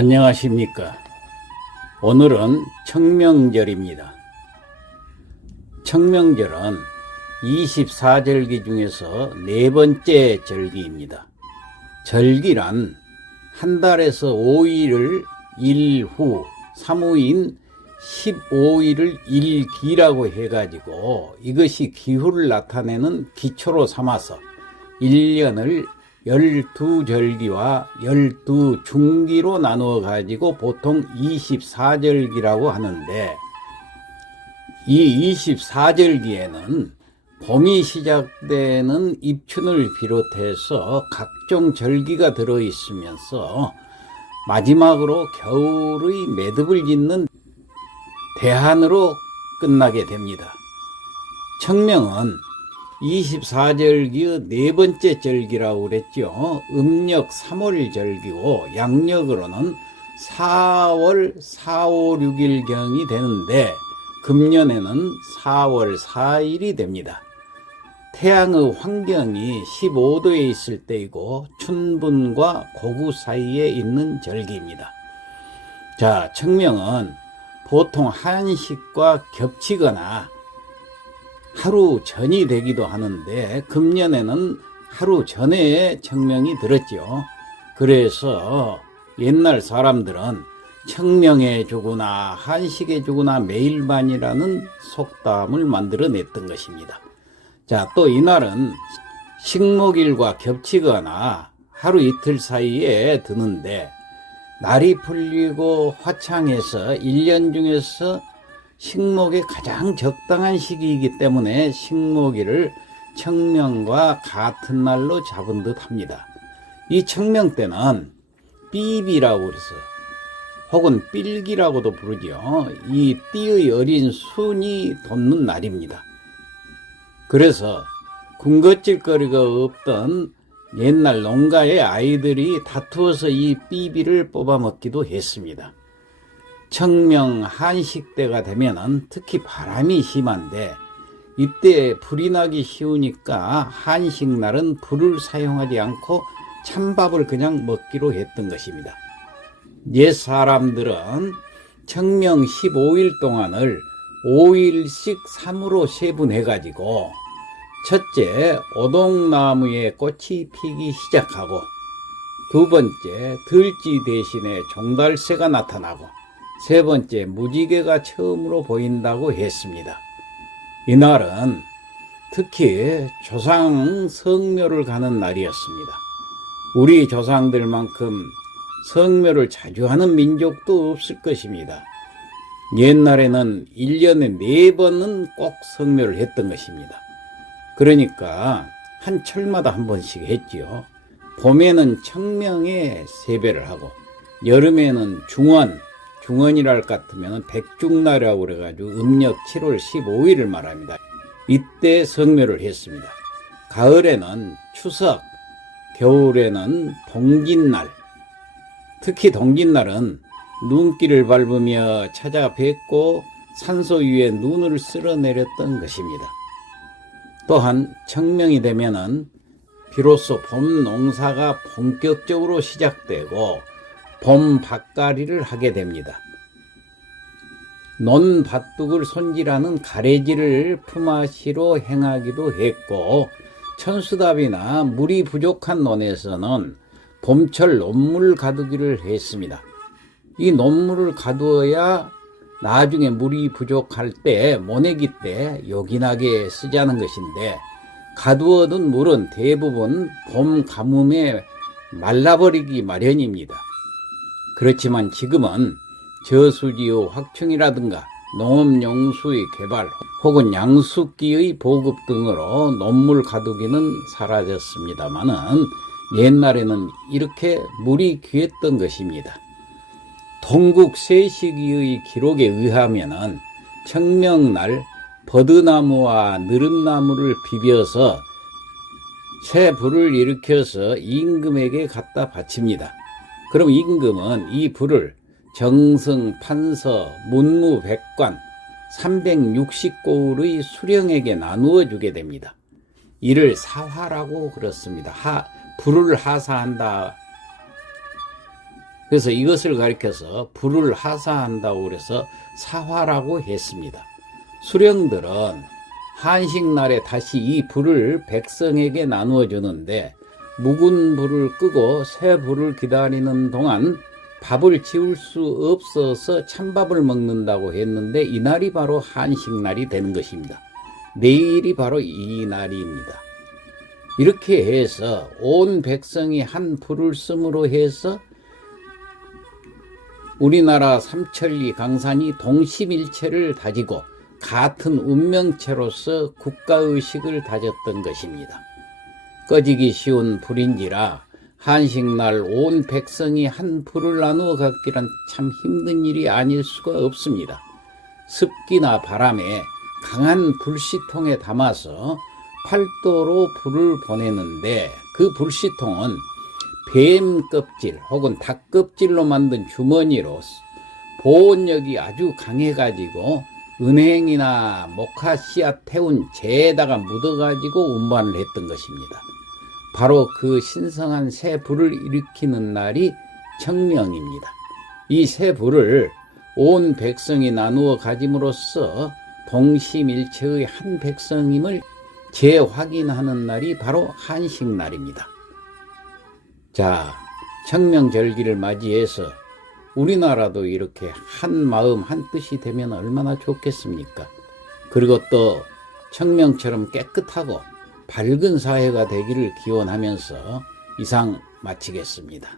안녕하십니까. 오늘은 청명절입니다. 청명절은 24절기 중에서 네 번째 절기입니다. 절기란 한 달에서 5일을 일후, 3후인 15일을 일기라고 해가지고 이것이 기후를 나타내는 기초로 삼아서 1년을 12절기와 12중기로 나누어 가지고 보통 24절기라고 하는데, 이 24절기에는 봄이 시작되는 입춘을 비롯해서 각종 절기가 들어있으면서 마지막으로 겨울의 매듭을 짓는 대한으로 끝나게 됩니다. 청명은 24절기의 네 번째 절기라고 그랬죠. 음력 3월 절기고 양력으로는 4월 4, 5, 6일경이 되는데 금년에는 4월 4일이 됩니다. 태양의 환경이 15도에 있을 때이고 춘분과 고구 사이에 있는 절기입니다. 자, 청명은 보통 한식과 겹치거나 하루 전이 되기도 하는데 금년에는 하루 전에 청명이 들었죠. 그래서 옛날 사람들은 청명해 주구나 한식해 주구나 매일반이라는 속담을 만들어냈던 것입니다. 자, 또 이날은 식목일과 겹치거나 하루 이틀 사이에 드는데, 날이 풀리고 화창해서 1년 중에서 식목에 가장 적당한 시기이기 때문에 식목일을 청명과 같은 날로 잡은 듯 합니다. 이 청명 때는 삐비라고 그래서 혹은 삘기라고도 부르죠. 이 띠의 어린 순이 돋는 날입니다. 그래서 군것질거리가 없던 옛날 농가의 아이들이 다투어서 이 삐비를 뽑아먹기도 했습니다. 청명 한식 때가 되면은 특히 바람이 심한데 이때 불이 나기 쉬우니까 한식 날은 불을 사용하지 않고 찬밥을 그냥 먹기로 했던 것입니다. 옛 사람들은 청명 15일 동안을 5일씩 3으로 세분해 가지고 첫째 오동나무에 꽃이 피기 시작하고, 두 번째 들쥐 대신에 종달새가 나타나고, 세 번째 무지개가 처음으로 보인다고 했습니다. 이날은 특히 조상 성묘를 가는 날이었습니다. 우리 조상들만큼 성묘를 자주 하는 민족도 없을 것입니다. 옛날에는 1년에 4번은 꼭 성묘를 했던 것입니다. 그러니까 한 철마다 한 번씩 했지요. 봄에는 청명에 세배를 하고, 여름에는 중원이랄 것 같으면 백중날이라고 그래가지고 음력 7월 15일을 말합니다. 이때 성묘를 했습니다. 가을에는 추석, 겨울에는 동짓날. 특히 동짓날은 눈길을 밟으며 찾아뵙고 산소 위에 눈을 쓸어내렸던 것입니다. 또한 청명이 되면은 비로소 봄 농사가 본격적으로 시작되고 봄 밭갈이를 하게 됩니다. 논밭둑을 손질하는 가래지를 품앗이로 행하기도 했고, 천수답이나 물이 부족한 논에서는 봄철 논물 가두기를 했습니다. 이 논물을 가두어야 나중에 물이 부족할 때 모내기 때 요긴하게 쓰자는 것인데, 가두어둔 물은 대부분 봄 가뭄에 말라버리기 마련입니다. 그렇지만 지금은 저수지의 확충이라든가 농업용수의 개발 혹은 양수기의 보급 등으로 논물 가두기는 사라졌습니다마는 옛날에는 이렇게 물이 귀했던 것입니다. 동국 세시기의 기록에 의하면은 청명날 버드나무와 느릅나무를 비벼서 새 불을 일으켜서 임금에게 갖다 바칩니다. 그럼 임금은 이 불을 정승, 판서, 문무, 백관 360고을의 수령에게 나누어 주게 됩니다. 이를 사화라고 그렇습니다. 불을 하사한다. 그래서 이것을 가리켜서 불을 하사한다고 그래서 사화라고 했습니다. 수령들은 한식날에 다시 이 불을 백성에게 나누어 주는데, 묵은 불을 끄고 새 불을 기다리는 동안 밥을 지울 수 없어서 찬밥을 먹는다고 했는데, 이날이 바로 한식날이 되는 것입니다. 내일이 바로 이 날입니다. 이렇게 해서 온 백성이 한 불을 씀으로 해서 우리나라 삼천리 강산이 동심일체를 다지고 같은 운명체로서 국가의식을 다졌던 것입니다. 꺼지기 쉬운 불인지라 한식날 온 백성이 한 불을 나누어 갖기란 참 힘든 일이 아닐 수가 없습니다. 습기나 바람에 강한 불씨통에 담아서 팔도로 불을 보내는데, 그 불씨통은 뱀 껍질 혹은 닭 껍질로 만든 주머니로 보온력이 아주 강해가지고 은행이나 목화 씨앗 태운 재에다가 묻어가지고 운반을 했던 것입니다. 바로 그 신성한 새 불을 일으키는 날이 청명입니다. 이 새 불을 온 백성이 나누어 가짐으로써 동심일체의 한 백성임을 재확인하는 날이 바로 한식날입니다. 자, 청명절기를 맞이해서 우리나라도 이렇게 한 마음 한 뜻이 되면 얼마나 좋겠습니까? 그리고 또 청명처럼 깨끗하고 밝은 사회가 되기를 기원하면서 이상 마치겠습니다.